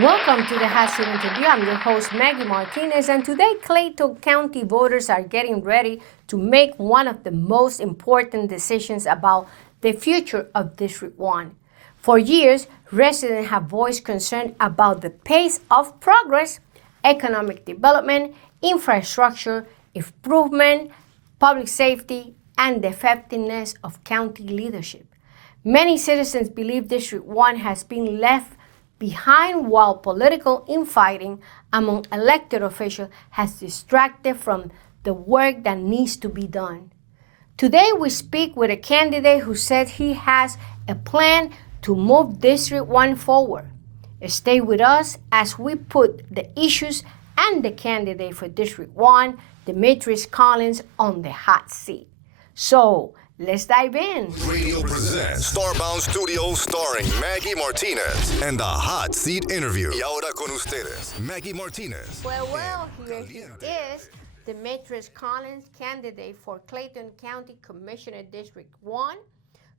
Welcome to the Hot Seat Interview. I'm your host, Maggy Martinez, and today Clayton County voters are getting ready to make one of the most important decisions about the future of District 1. For years, residents have voiced concern about the pace of progress, economic development, infrastructure, improvement, public safety, and the effectiveness of county leadership. Many citizens believe District 1 has been left behind while political infighting among elected officials has distracted from the work that needs to be done. Today we speak with a candidate who said he has a plan to move District 1 forward. Stay with us as we put the issues and the candidate for District 1, Demeitrice Collins, on the hot seat. So, let's dive in. Radio presents Starbound Studios starring Maggy Martinez and the Hot Seat Interview. Y ahora con ustedes, Maggy Martinez. Well, here he is, Demeitrice Collins, candidate for Clayton County Commissioner District 1.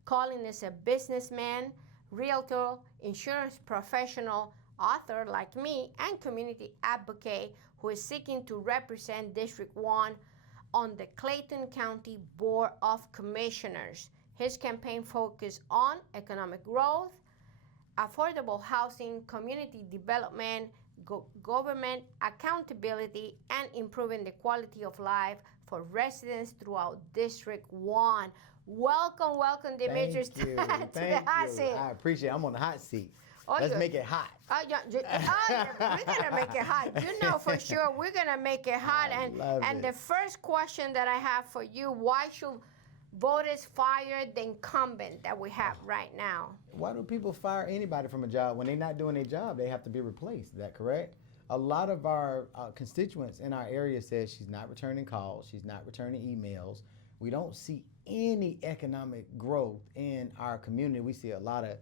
Collins is a businessman, realtor, insurance professional, author like me, and community advocate who is seeking to represent District 1 on the Clayton County Board of Commissioners. His campaign focused on economic growth, affordable housing, community development, government accountability, and improving the quality of life for residents throughout District 1. Welcome, Demeitrice, to the hot seat. I appreciate it. I'm on the hot seat. Oh, Let's make it hot. Yeah, we're gonna make it hot. You know for sure we're gonna make it hot. And the first question that I have for you: why should voters fire the incumbent that we have right now? Why do people fire anybody from a job when they're not doing their job? They have to be replaced. Is that correct? A lot of our constituents in our area says she's not returning calls, she's not returning emails. We don't see any economic growth in our community. We see a lot of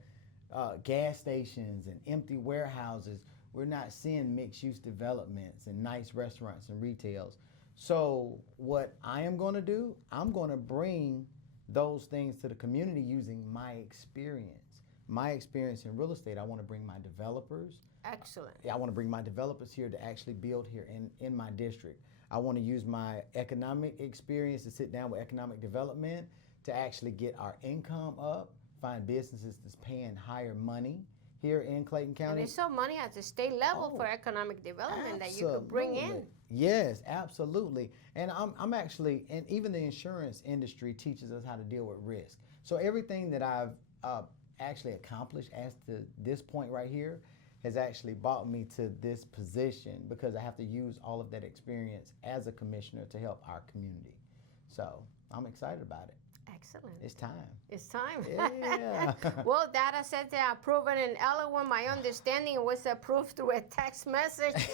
gas stations and empty warehouses. We're not seeing mixed-use developments and nice restaurants and retails. So what I am going to do, I'm going to bring those things to the community using my experience. My experience in real estate, I want to bring my developers. Excellent. I want to bring my developers here to actually build here in my district. I want to use my economic experience to sit down with economic development to actually get our income up, find businesses that's paying higher money here in Clayton County. And there's some money at the state level for economic development that you could bring in. Yes, absolutely. And I'm actually, and even the insurance industry teaches us how to deal with risk. So everything that I've actually accomplished as to this point right here has actually brought me to this position because I have to use all of that experience as a commissioner to help our community. So I'm excited about it. Excellent. It's time. It's time. Yeah. Well, data said they are proven in Ellenwood. My understanding was approved through a text message.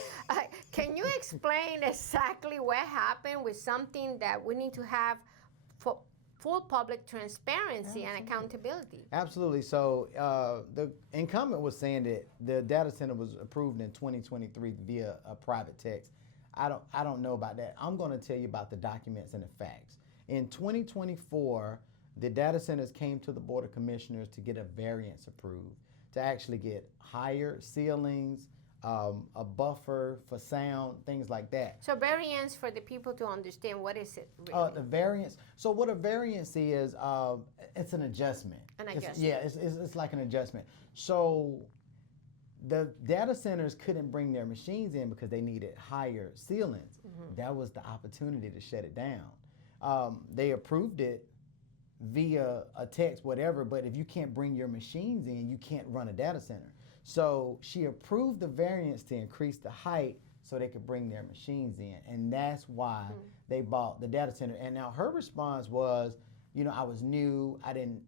Can you explain exactly what happened with something that we need to have for full public transparency and accountability? Absolutely. So the incumbent was saying that the data center was approved in 2023 via a private text. I don't know about that. I'm going to tell you about the documents and the facts. In 2024, the data centers came to the Board of Commissioners to get a variance approved, to actually get higher ceilings, a buffer for sound, things like that. So variance, for the people to understand, what is it really? The variance, so what a variance is, it's an adjustment. It's like an adjustment. So the data centers couldn't bring their machines in because they needed higher ceilings. Mm-hmm. That was the opportunity to shut it down. They approved it via a text, whatever, but if you can't bring your machines in, you can't run a data center. So she approved the variance to increase the height so they could bring their machines in, and that's why they bought the data center. And now her response was, you know, I was new, I didn't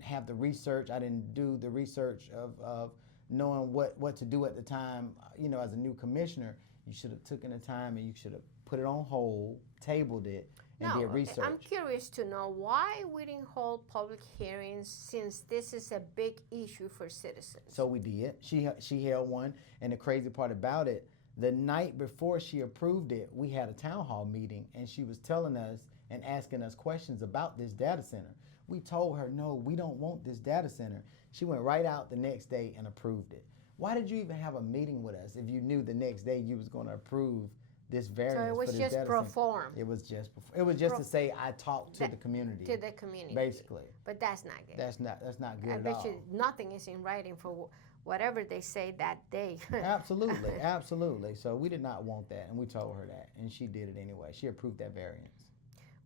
have the research, I didn't do the research of knowing what to do at the time. You know, as a new commissioner, you should have taken the time and you should have put it on hold, tabled it, and did research. I'm curious to know why we didn't hold public hearings since this is a big issue for citizens. So we did. She held one, and the crazy part about it, the night before she approved it, we had a town hall meeting, and she was telling us and asking us questions about this data center. We told her, no, we don't want this data center. She went right out the next day and approved it. why did you even have a meeting with us if you knew the next day you was going to approve this variance? So it was just pro forma. It was just to say I talked to the community. To the community. Basically. But that's not good. That's not good at all. I bet you nothing is in writing for whatever they say that day. Absolutely, absolutely. So we did not want that, and we told her that, and she did it anyway. She approved that variance.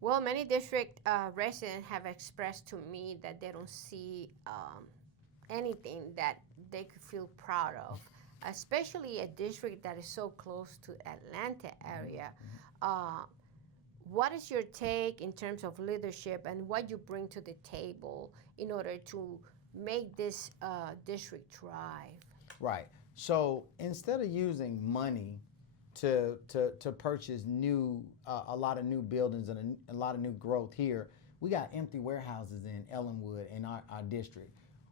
Well, many district residents have expressed to me that they don't see anything that they could feel proud of, especially a district that is so close to Atlanta area. What is your take in terms of leadership and what you bring to the table in order to make this district thrive? Right. So instead of using money to purchase a lot of new buildings and a lot of new growth here, we got empty warehouses in Ellenwood in our district.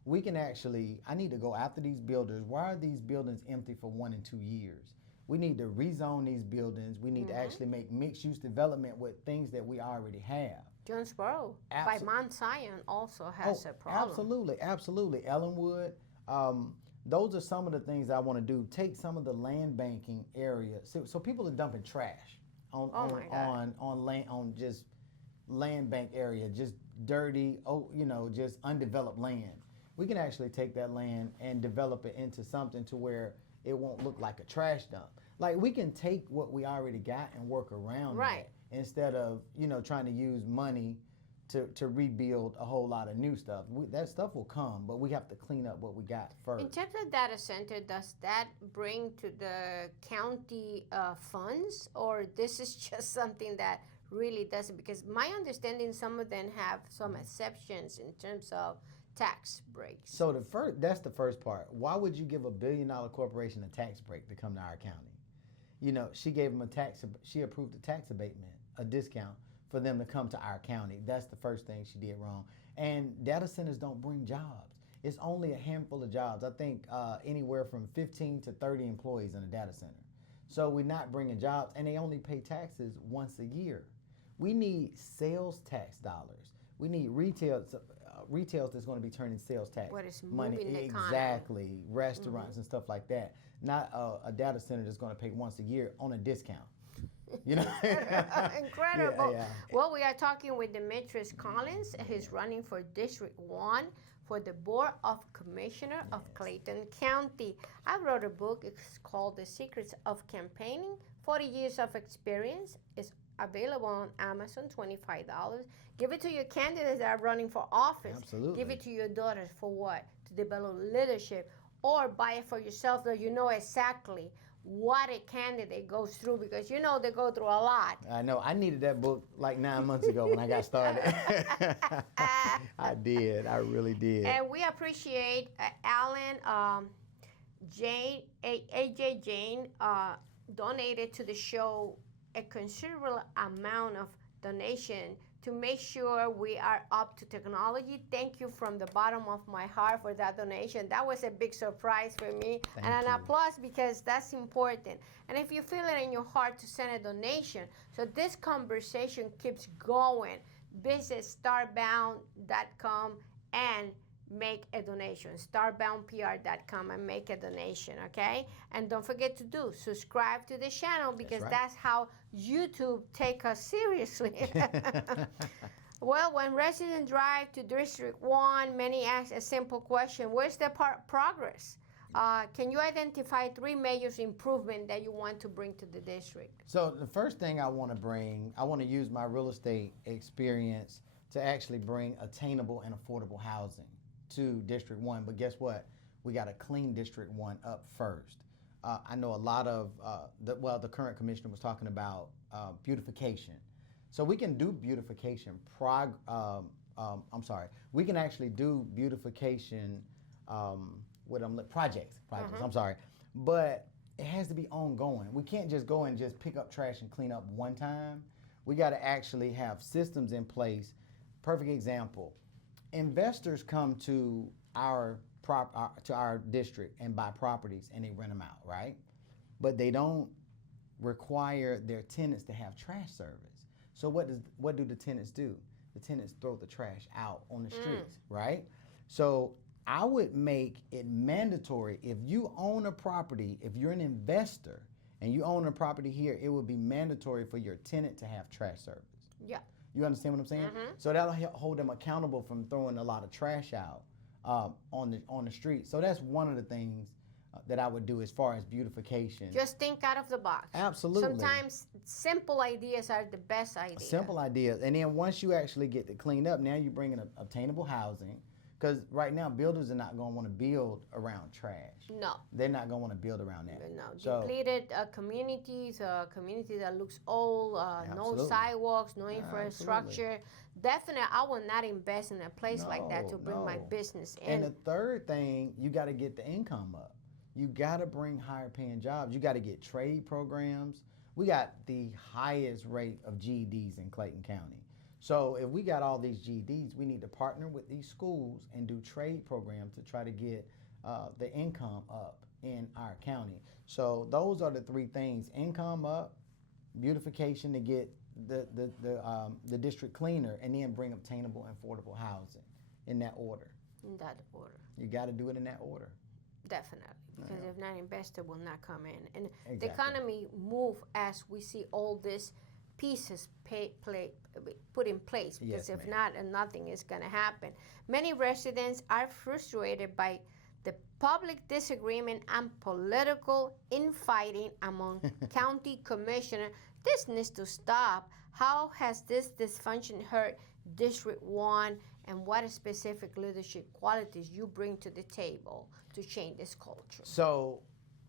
We can actually, I need to go after these builders. Why are these buildings empty for 1 and 2 years? We need to rezone these buildings. We need to actually make mixed-use development with things that we already have. Jonesboro by Mount Zion also has a problem. Absolutely, absolutely. Ellenwood, those are some of the things I want to do. Take some of the land banking area. So people are dumping trash on just land bank area, just dirty, just undeveloped land. We can actually take that land and develop it into something to where it won't look like a trash dump. Like, we can take what we already got and work around it instead of, trying to use money to rebuild a whole lot of new stuff. That stuff will come, but we have to clean up what we got first. In terms of data center, does that bring to the county funds, or this is just something that really doesn't? Because my understanding, some of them have some exceptions in terms of tax breaks. So that's the first part. Why would you give $1 billion corporation a tax break to come to our county? She gave them she approved a tax abatement, a discount for them to come to our county. That's the first thing she did wrong. And data centers don't bring jobs. It's only a handful of jobs. I think anywhere from 15 to 30 employees in a data center. So we're not bringing jobs, and they only pay taxes once a year. We need sales tax dollars. We need retails that's going to be turning sales tax what is money. Moving the Exactly. Restaurants and stuff like that. Not a data center that's going to pay once a year on a discount. Incredible. Yeah. Well, we are talking with Demeitrice Collins. He's running for District 1 for the Board of Commissioner of Clayton County. I wrote a book. It's called The Secrets of Campaigning, 40 Years of Experience. It's available on Amazon, $25. Give it to your candidates that are running for office. Absolutely. Give it to your daughters for what? To develop leadership. Or buy it for yourself so you know exactly what a candidate goes through, because they go through a lot. I know. I needed that book like 9 months ago when I got started. I did. I really did. And we appreciate Alan, Jane, AJ Jane donated to the show a considerable amount of donation to make sure we are up to technology. Thank you from the bottom of my heart for that donation. That was a big surprise for me. Thank and you. an applause, because that's important. And if you feel it in your heart to send a donation, so this conversation keeps going, visit starbound.com and make a donation. starboundpr.com and make a donation, okay? And don't forget to subscribe to the channel, because that's how YouTube take us seriously. Well, when residents drive to District 1, many ask a simple question: where's the progress? Can you identify 3 major improvements that you want to bring to the district? So the first thing I want to use my real estate experience to actually bring attainable and affordable housing to District 1. But guess what? We got to clean District 1 up first. I know a lot of, the current commissioner was talking about beautification. So we can do beautification, we can actually do beautification projects, but it has to be ongoing. We can't just go and just pick up trash and clean up one time. We got to actually have systems in place. Perfect example. Investors come to our district and buy properties and they rent them out, right? But they don't require their tenants to have trash service. So what do the tenants do? The tenants throw the trash out on the streets, right? So I would make it mandatory. If you own a property, if you're an investor and you own a property here, it would be mandatory for your tenant to have trash service. Yeah. You understand what I'm saying? Mm-hmm. So that'll hold them accountable from throwing a lot of trash out on the street. So that's one of the things that I would do as far as beautification. Just think out of the box. Absolutely. Sometimes simple ideas are the best ideas. Simple ideas. And then once you actually get it cleaned up, now you bring in obtainable housing. Because right now, builders are not going to want to build around trash. No. They're not going to want to build around that. No. So, depleted communities, a community that looks old, no sidewalks, no infrastructure. Absolutely. Definitely, I will not invest in a place like that to bring my business in. And the third thing, you got to get the income up. You got to bring higher paying jobs. You got to get trade programs. We got the highest rate of GEDs in Clayton County. So if we got all these GEDs, we need to partner with these schools and do trade programs to try to get the income up in our county. So those are the three things: income up, beautification to get the district cleaner, and then bring obtainable and affordable housing in that order. In that order. You got to do it in that order. Definitely, because if not, investor will not come in, and Exactly. the economy move as we see all this pieces put in place, because Yes, if ma'am. not, nothing is going to happen. Many residents are frustrated by the public disagreement and political infighting among county commissioners. This needs to stop. How has this dysfunction hurt District 1, and what specific leadership qualities you bring to the table to change this culture? So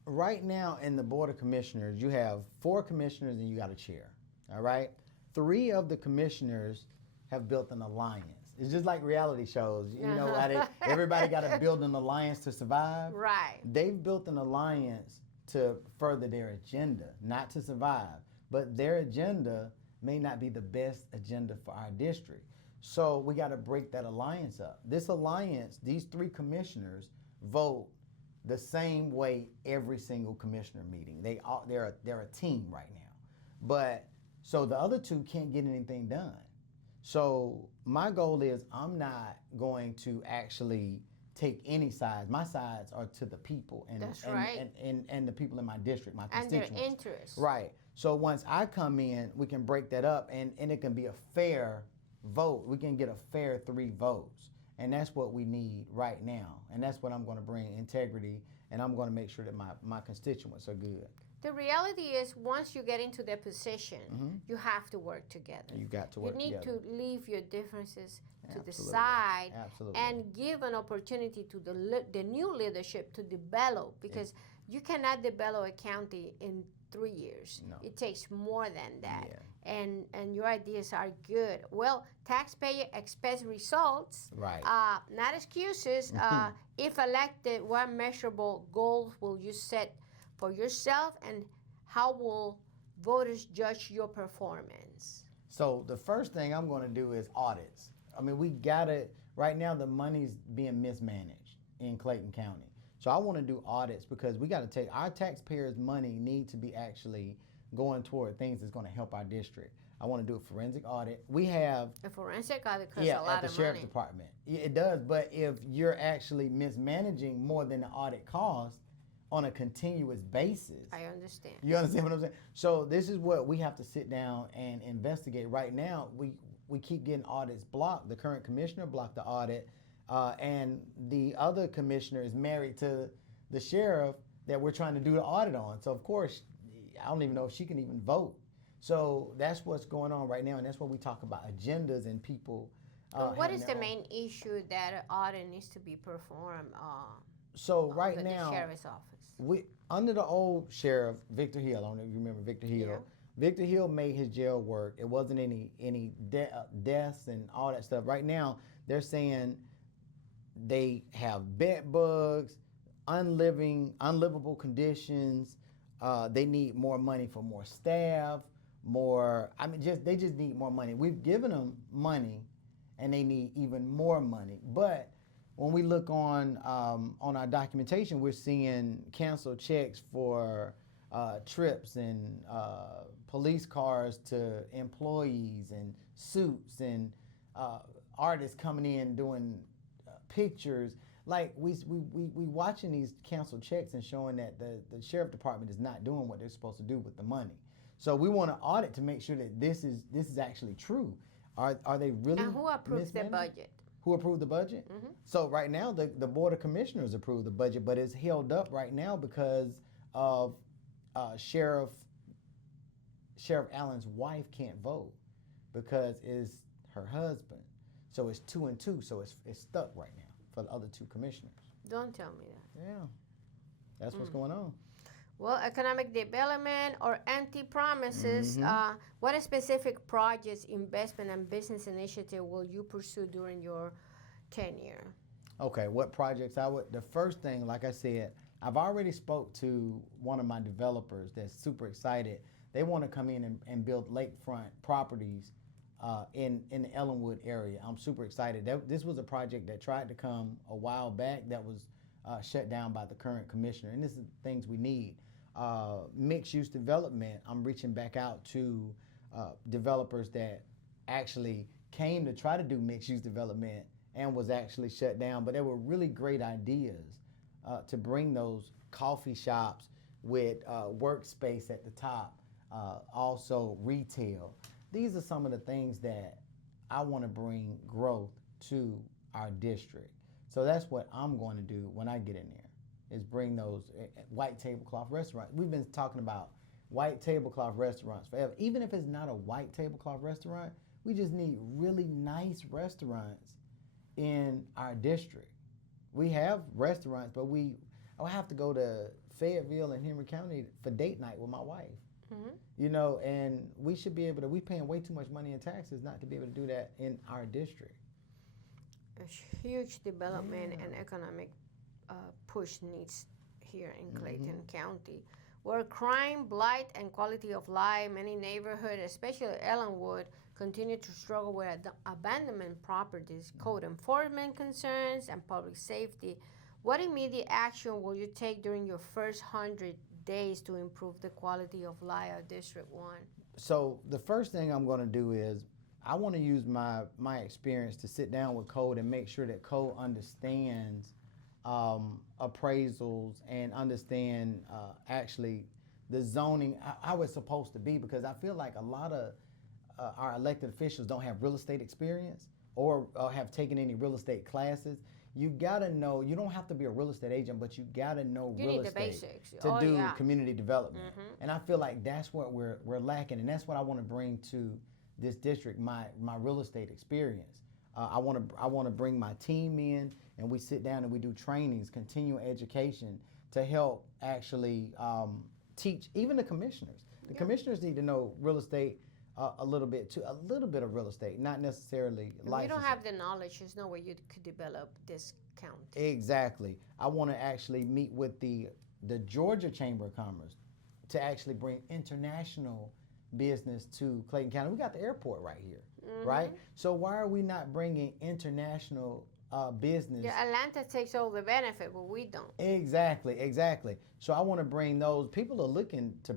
right now in the Board of Commissioners, you have 4 commissioners and you got a chair. All right, 3 of the commissioners have built an alliance. It's just like reality shows. You know, everybody got to build an alliance to survive. Right. They've built an alliance to further their agenda, not to survive. But their agenda may not be the best agenda for our district. So we got to break that alliance up. This alliance, these 3 commissioners vote the same way every single commissioner meeting. They're a team right now. But so the other 2 can't get anything done. So my goal is I'm not going to actually take any sides. My sides are to the people and That's right. and the people in my district, my And constituents. their interests. Right. So once I come in, we can break that up and it can be a fair vote. We can get a fair 3 votes. And that's what we need right now. And that's what I'm going to bring, integrity, and I'm going to make sure that my constituents are good. The reality is, once you get into that position, you have to work together. You got to work together. You need together. to leave your differences to the Absolutely. side. Absolutely. And give an opportunity to the new leadership to develop, because you cannot develop a county in 3 years. No. It takes more than that. Yeah. And your ideas are good. Well, taxpayer expects results, Right. not excuses. If elected, what measurable goals will you set for yourself, and how will voters judge your performance? So the first thing I'm going to do is audits. I mean, we got to, right now the money's being mismanaged in Clayton County. So I want to do audits, because we got to take our taxpayers' money need to be actually going toward things that's going to help our district. I want to do a forensic audit. We have A forensic audit costs a lot at the of sheriff's money. department. It does, but if you're actually mismanaging more than the audit cost on a continuous basis. I understand. You understand what I'm saying? So this is what we have to sit down and investigate. Right now, we keep getting audits blocked. The current commissioner blocked the audit, and the other commissioner is married to the sheriff that we're trying to do the audit on. So of course, I don't even know if she can even vote. So that's what's going on right now, and that's what we talk about, agendas and people. And what having is their the own- main issue that an audit needs to be performed So right with now, the sheriff's office? we under the old sheriff, Victor Hill. I don't know if you remember Victor Hill. Yeah. Victor Hill made his jail work. It wasn't any deaths and all that stuff. Right now, they're saying they have bed bugs, unlivable conditions. They need more money for more staff, more. I mean, they just need more money. We've given them money, and they need even more money. But when we look on our documentation, we're seeing canceled checks for trips and police cars to employees and suits and artists coming in doing pictures. like we watching these canceled checks and showing that the sheriff department is not doing what they're supposed to do with the money. So we want to audit to make sure that this is actually true. Are they really? And who approved the budget? Who approved the budget? Mm-hmm. So right now the Board of Commissioners approved the budget, but it's held up right now because of Sheriff Allen's wife can't vote because it's her husband. So it's 2 and 2, so it's stuck right now for the other 2 commissioners. Don't tell me that. Yeah, that's what's going on. Well, economic development or anti-promises, what specific projects, investment, and business initiative will you pursue during your tenure? Okay, what projects the first thing, like I said, I've already spoke to one of my developers that's super excited. They want to come in and build lakefront properties in the Ellenwood area. I'm super excited. This was a project that tried to come a while back that was shut down by the current commissioner, and this is things we need. Mixed-use development, I'm reaching back out to developers that actually came to try to do mixed-use development and was actually shut down, but they were really great ideas to bring those coffee shops with workspace at the top, also retail. These are some of the things that I want to bring growth to our district. So that's what I'm going to do when I get in there, is bring those white tablecloth restaurants. We've been talking about white tablecloth restaurants forever. Even if it's not a white tablecloth restaurant, we just need really nice restaurants in our district. We have restaurants, but I have to go to Fayetteville and Henry County for date night with my wife. You know, and we should be able to, we're paying way too much money in taxes not to be able to do that in our district. A huge development and economic push needs here in Clayton County, where crime, blight, and quality of life, many neighborhoods, especially Ellenwood, continue to struggle with abandonment properties, code enforcement concerns, and public safety. What immediate action will you take during your first 100 days to improve the quality of life of District 1? So the first thing I'm going to do is I want to use my experience to sit down with code and make sure that code understands appraisals and understand actually the zoning, how it's supposed to be, because I feel like a lot of our elected officials don't have real estate experience or have taken any real estate classes. You gotta know, you don't have to be a real estate agent, but you gotta know real estate the basics to do community development. And I feel like that's what we're lacking, and that's what I want to bring to this district, my real estate experience. I want to bring my team in, and we sit down and we do trainings, continuing education to help actually teach even the commissioners. The commissioners need to know real estate a little bit too, a little bit of real estate, not necessarily licensing. If you don't have the knowledge, there's no way you could develop this county. Exactly. I want to actually meet with the Georgia Chamber of Commerce to actually bring international business to Clayton County. We got the airport right here, right? So why are we not bringing international business? Yeah, Atlanta takes all the benefit, but we don't. Exactly. So I want to bring those. People are looking to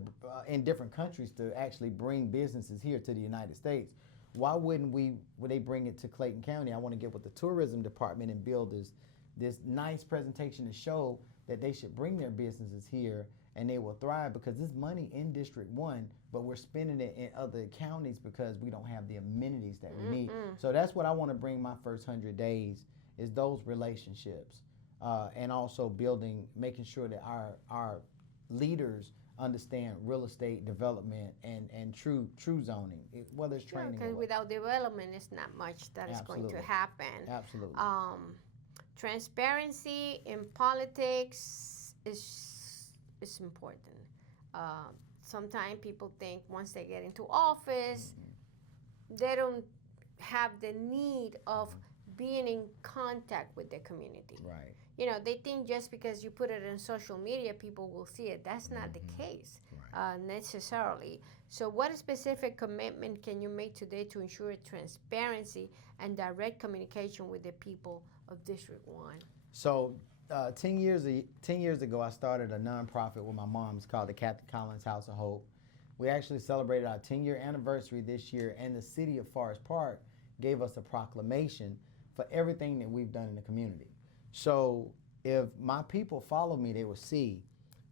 in different countries to actually bring businesses here to the United States. Why wouldn't they bring it to Clayton County? I want to get with the tourism department and build this nice presentation to show that they should bring their businesses here and they will thrive, because there's money in District 1, but we're spending it in other counties because we don't have the amenities that we need. So that's what I want to bring my first 100 days, is those relationships, and also making sure that our leaders understand real estate development and true zoning, whether it's training. Because without development, it's not much that is going to happen. Absolutely. Transparency in politics is important. Sometimes people think once they get into office, they don't have the need of being in contact with the community. Right. You know, they think just because you put it in social media, people will see it. That's not the case, necessarily. So what specific commitment can you make today to ensure transparency and direct communication with the people of District 1? So 10 years ago, I started a nonprofit with my mom. It's called the Clayton Collins House of Hope. We actually celebrated our 10-year anniversary this year, and the city of Forest Park gave us a proclamation for everything that we've done in the community. So if my people follow me, they will see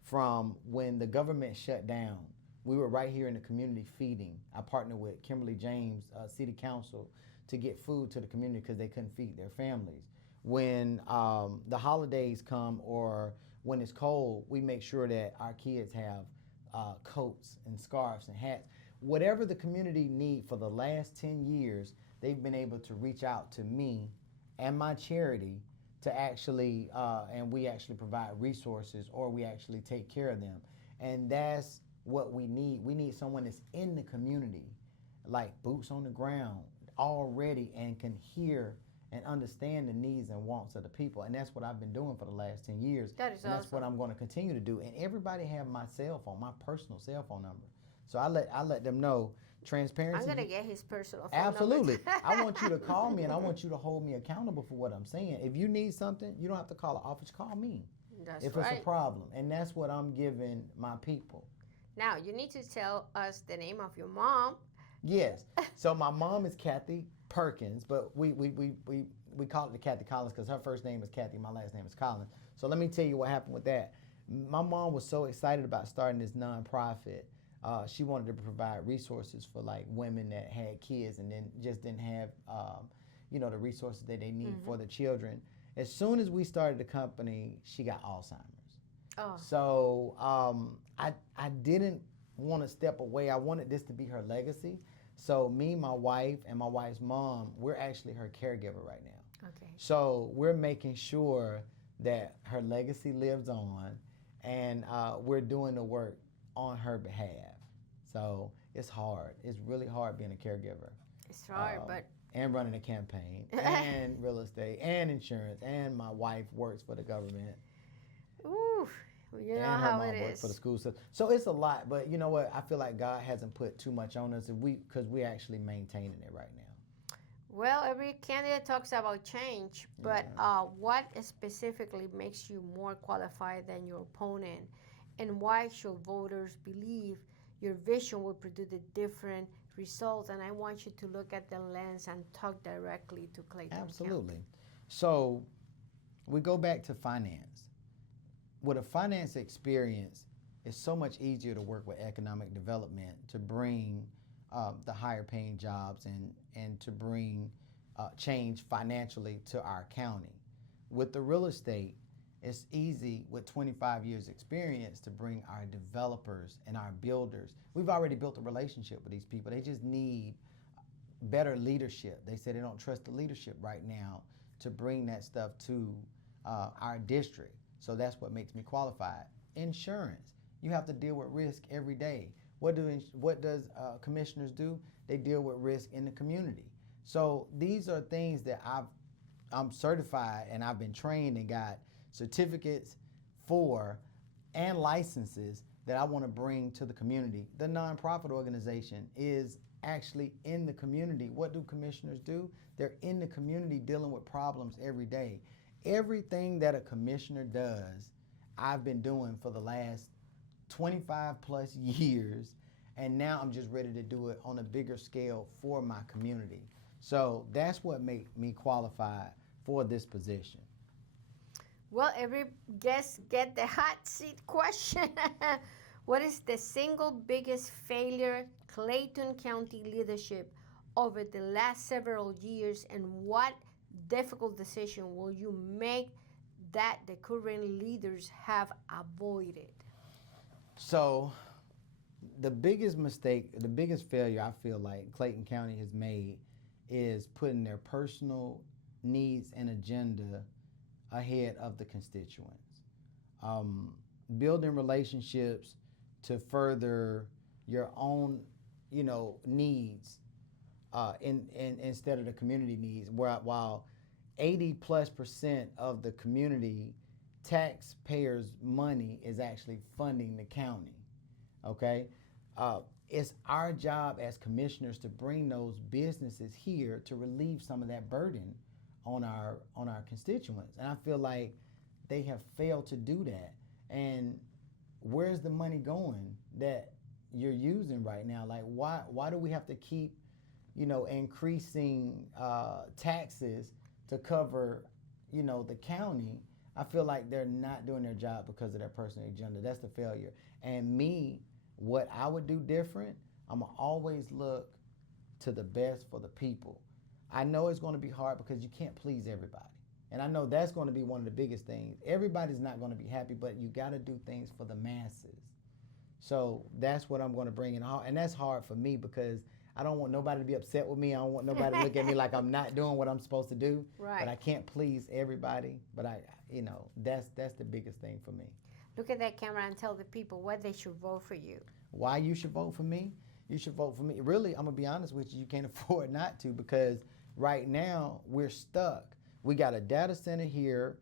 from when the government shut down, we were right here in the community feeding. I partnered with Kimberly James, City Council, to get food to the community because they couldn't feed their families. When the holidays come or when it's cold, we make sure that our kids have coats and scarves and hats. Whatever the community need for the last 10 years, they've been able to reach out to me and my charity to actually, and we actually provide resources or we actually take care of them. And that's what we need. We need someone that's in the community, like boots on the ground already, and can hear and understand the needs and wants of the people. And that's what I've been doing for the last 10 years. That is and that's awesome. what I'm going to continue to do. And everybody have my cell phone, my personal cell phone number. So I let them know transparency. I'm going to get his personal phone Absolutely. number. I want you to call me and I want you to hold me accountable for what I'm saying. If you need something, you don't have to call the office, call me. That's if right. it's a problem. And that's what I'm giving my people. Now, you need to tell us the name of your mom. Yes. So my mom is Kathy Perkins, but we call it the Kathy Collins because her first name is Kathy, my last name is Collins. So let me tell you what happened with that. My mom was so excited about starting this nonprofit. She wanted to provide resources for like women that had kids and then just didn't have, the resources that they need for the children. As soon as we started the company, she got Alzheimer's. Oh. So I didn't want to step away. I wanted this to be her legacy. So me, my wife, and my wife's mom, we're actually her caregiver right now. Okay. So we're making sure that her legacy lives on, and we're doing the work on her behalf. So it's hard. It's really hard being a caregiver. It's hard, but... And running a campaign, and real estate, and insurance, and my wife works for the government. Ooh, you know and her how mom it worked is. for the school system. So it's a lot, but you know what? I feel like God hasn't put too much on us because we're actually maintaining it right now. Well, every candidate talks about change, but what specifically makes you more qualified than your opponent? And why should voters believe your vision will produce a different results? And I want you to look at the lens and talk directly to Clayton Absolutely. County. So we go back to finance. With a finance experience, it's so much easier to work with economic development to bring the higher paying jobs and to bring change financially to our county. With the real estate, it's easy with 25 years experience to bring our developers and our builders. We've already built a relationship with these people. They just need better leadership. They say they don't trust the leadership right now to bring that stuff to our district. So that's what makes me qualified. Insurance. You have to deal with risk every day. What does commissioners do? They deal with risk in the community. So these are things that I'm certified and I've been trained and got certificates for and licenses that I want to bring to the community. The nonprofit organization is actually in the community. What do commissioners do? They're in the community dealing with problems every day. Everything that a commissioner does, I've been doing for the last 25 plus years, and now I'm just ready to do it on a bigger scale for my community. So that's what made me qualified for this position. Well, every guest get the hot seat question. What is the single biggest failure Clayton County leadership over the last several years, and what difficult decision will you make that the current leaders have avoided? So the biggest mistake, the biggest failure I feel like Clayton County has made is putting their personal needs and agenda ahead of the constituents. Building relationships to further your own, needs instead of the community needs. While 80+% of the community taxpayers' money is actually funding the county, okay? It's our job as commissioners to bring those businesses here to relieve some of that burden on our constituents. And I feel like they have failed to do that. And where's the money going that you're using right now? Like, why do we have to keep, increasing taxes to cover, you know, the county, I feel like they're not doing their job because of their personal agenda. That's the failure. And me, what I would do different, I'm going to always look to the best for the people. I know it's going to be hard because you can't please everybody. And I know that's going to be one of the biggest things. Everybody's not going to be happy, but you got to do things for the masses. So that's what I'm going to bring in. And that's hard for me because I don't want nobody to be upset with me. I don't want nobody to look at me like I'm not doing what I'm supposed to do. Right. But I can't please everybody. But that's the biggest thing for me. Look at that camera and tell the people why they should vote for you. Why you should vote for me? You should vote for me. Really, I'm going to be honest with you, you can't afford not to, because right now we're stuck. We got a data center here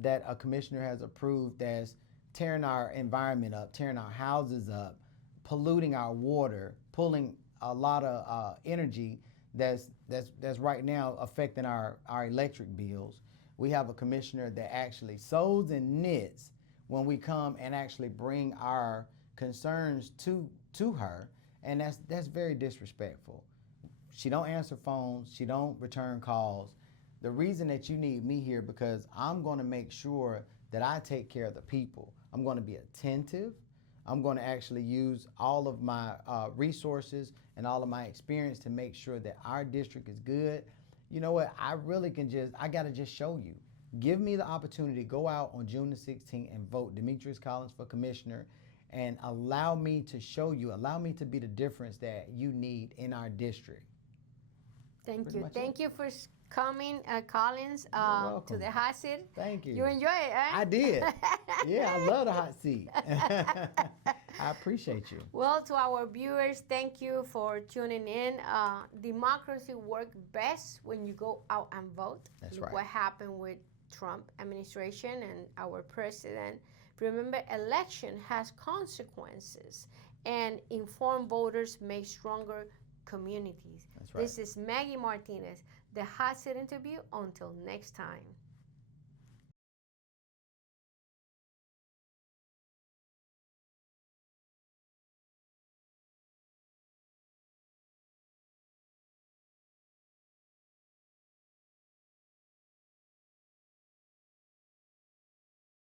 that a commissioner has approved that's tearing our environment up, tearing our houses up, polluting our water, pulling a lot of energy that's right now affecting our electric bills. We have a commissioner that actually sews and knits when we come and actually bring our concerns to her, and that's very disrespectful. She don't answer phones, she don't return calls. The reason that you need me here, because I'm going to make sure that I take care of the people. I'm going to be attentive. I'm going to actually use all of my resources and all of my experience to make sure that our district is good. You know what? I got to just show you. Give me the opportunity to go out on June the 16th and vote Demeitrice Collins for commissioner, and allow me to show you, allow me to be the difference that you need in our district. Thank you. Thank you for coming, Collins, to the hot seat. Thank you. You enjoy it, eh? I did. Yeah, I love the hot seat. I appreciate you. Well, to our viewers, thank you for tuning in. Democracy works best when you go out and vote. That's Look right. what happened with Trump administration and our president. Remember, election has consequences, and informed voters make stronger communities. That's right. This is Maggy Martinez, the hot seat interview. Until next time.